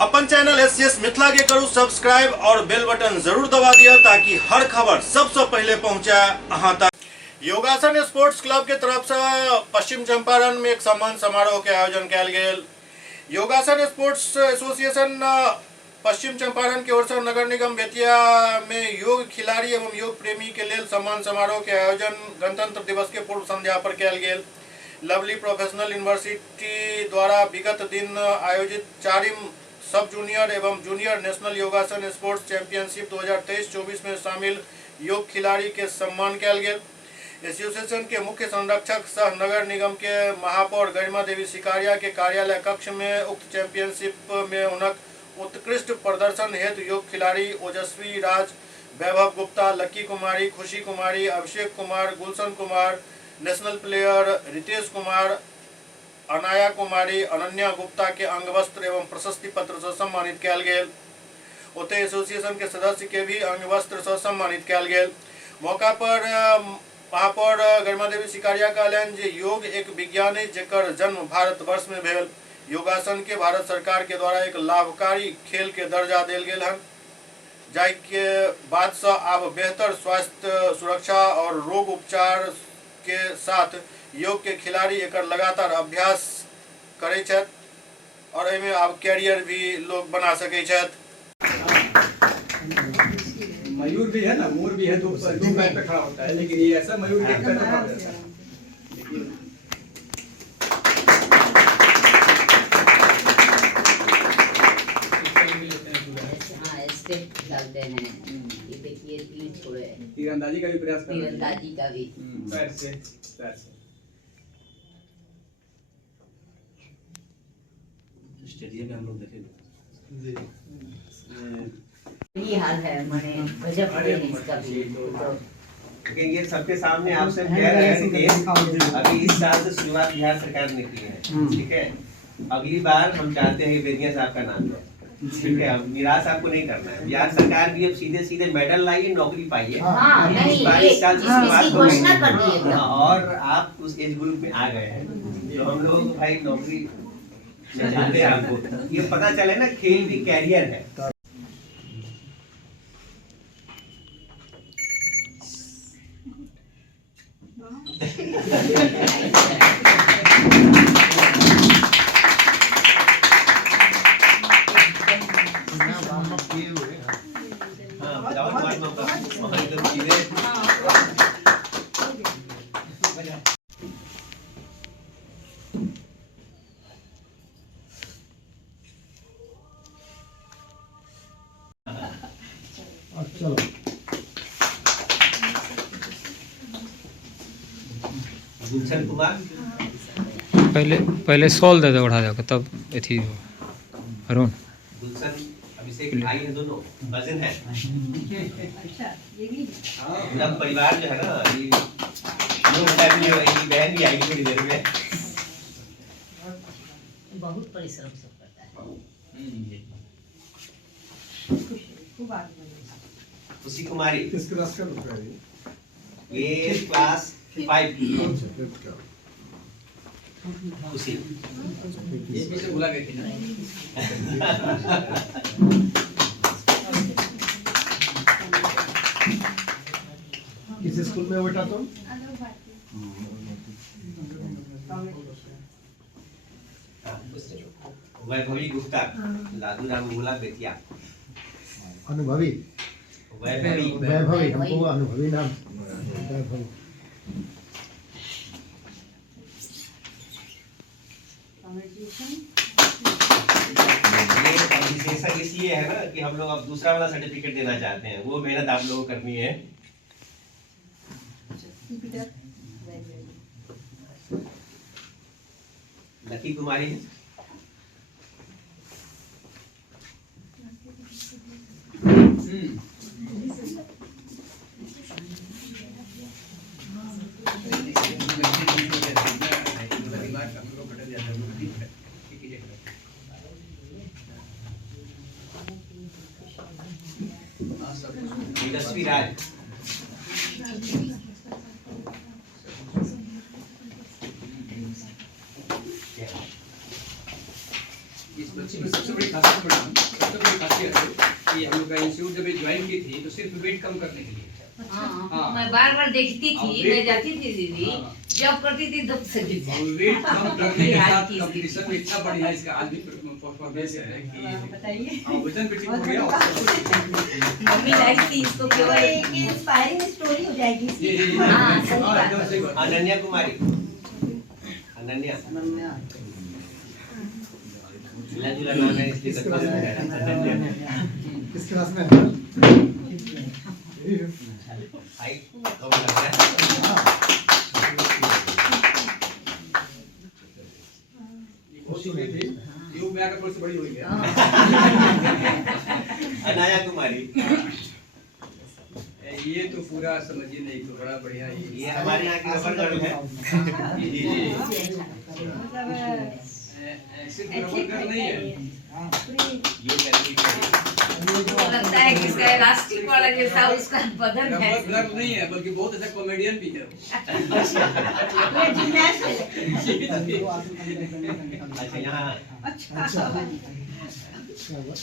अपन channel SCS Mithila के करू subscribe और बेल बटन जरूर दबा दिया ताकि हर खबर सबसे पहले पहुंचे अहां तक। योगासन स्पोर्ट्स क्लब के तरफ से पश्चिम चंपारण में एक सम्मान समारोह के आयोजन किया गेल। योगासन स्पोर्ट्स एसोसिएशन पश्चिम चंपारण की ओर से नगर निगम बेतिया में योग खिलाड़ी एवं योग प्रेमी के लिए सम्मान समारोह के आयोजन गणतंत्र दिवस के पूर्व संध्या पर किया गेल। लवली प्रोफेशनल यूनिवर्सिटी द्वारा विगत दिन आयोजित 4वीं सब जूनियर एवं जूनियर नेशनल योगासन स्पोर्ट्स चैंपियनशिप 2023-24 में शामिल योग खिलाड़ी के सम्मान किया गेल। एसोसिएशन के मुख्य संरक्षक सह नगर निगम के महापौर गरिमा देवी सिकारिया के कार्यालय कक्ष में उक्त चैंपियनशिप में उनक उत्कृष्ट प्रदर्शन हेतु योग खिलाड़ी ओजस्वी राज, वैभव गुप्ता, लकी कुमारी, खुशी कुमारी, अभिषेक कुमार, गुलशन कुमार, नेशनल प्लेयर रितेश कुमार, अनाया कुमारी, अनन्या गुप्ता के अंगवस्त्र एवं प्रशस्ति पत्र से सम्मानित किया गेल। ओते एसोसिएशन के सदस्य के भी अंगवस्त्र से सम्मानित किया गेल। मौका पर महापौर गरिमा देवी सिकारिया कहलन जे योग एक विज्ञान है जेकर जन्म भारत वर्ष में भेल। योगासन के भारत सरकार के द्वारा एक लाभकारी खेल के दर्जा देल गेल हन, जाहि के बाद से अब बेहतर स्वास्थ्य सुरक्षा और रोग उपचार के साथ योग के खिलाड़ी एक लगातार अभ्यास करे छथि और एमे अब कैरियर भी लोग बना सके छथि। मयूर भी है ना, मोर भी है, दो पैर पे खड़ा होता है, लेकिन ये ऐसा मयूर देख कर खड़ा होता है। डालते हैं, ये देखिए तीर छोड़े, तीरंदाजी का भी प्रयास कर रहे हैं। तीरंदाजी का भी पैर से स्टेडियम में हम लोग देखे यही हाल है, माने गजब है इसका भी। लेकिन ये सबके सामने आपसे कह रहे हैं कि अभी इस साल से शुरुआत बिहार सरकार ने की है, ठीक है। अगली बार हम चाहते हैं बेनिया साहब का नाम है, ठीक है। अब निराश आपको नहीं करना है। बिहार सरकार भी अब सीधे सीधे मेडल लाइए, नौकरी पाइए। हाँ, नहीं, इस साल से शुरुआत हो घोषणा कर दी गई। और आप उस एज ग्रुप में आ गए हैं तो हम लोग भाई नौकरी चाहते हैं आपको। ये पता चले ना, खेल भी कैरियर है। चलो गुलशन कुमार पहले सॉल दे दे उठा जाकर तब एथी अरुण गुलशन अभिषेक भाई है, दोनों कजिन है। पूरा परिवार जो है ना, ये फैमिली हो रही, बहन भी आएगी थोड़ी देर में। बहुत परिश्रम सब करता है। खुशी कुमारी किस क्लास का लड़का है ये क्लास 5 की है। खुशी ये भी से भुला गई थी ना। किस स्कूल में बेटा तुम? वैभवी गुप्ता, लादू राम बोला बेतिया। अनुभवी वैभवी हमको अनुभवी नाम वैभवी। ये विशेषक इसलिए है ना कि हम लोग अब दूसरा वाला सर्टिफिकेट देना चाहते हैं, वो मेहनत आप लोगों को करनी है। लकी कुमारी है। तेजस्वी राज, इस बच्चे में सबसे बड़ी खासियत ये हम लोग का इंस्टीट्यूट जब ज्वाइन की थी तो सिर्फ वेट कम करने के लिए। हाँ, मैं बार बार देखती थी, मैं जाती थी दीदी, जब करती थी तब से और वेट कम करने के साथ कंपटीशन में इतना बढ़िया इसका आज भी परफॉर्मेंस है कि बताइए। वजन भी ठीक हो गया और सब कुछ। मम्मी लाई थी इसको केवल इंस्पायरिंग स्टोरी हो जाएगी ये इसकी। हाँ, सही बात। एकदम सही बात। अनन्या कुमारी, अनन्या मिला जुला नाम है इसलिए सब कुछ है। अनन्या किस क्लास में है? हाइट कम लग रहा है। बहुत छोटी थी, यूं में आकर थोड़ी सी बड़ी हुई है। अनाया कुमारी, ये तो पूरा समझिए नहीं तो बड़ा बढ़िया ये हमारे यहाँ की रबर गर्ल है। जी जी सिर्फ रबर गर्ल नहीं है। ये लड़की है। तो लगता है कि इसका इलास्टिक वाला जैसा उसका बदन है। रबर गर्ल नहीं है बल्कि बहुत अच्छा कॉमेडियन भी है। ये जिम्नास्ट है। अच्छा यहाँ अच्छा। क्या हुआ?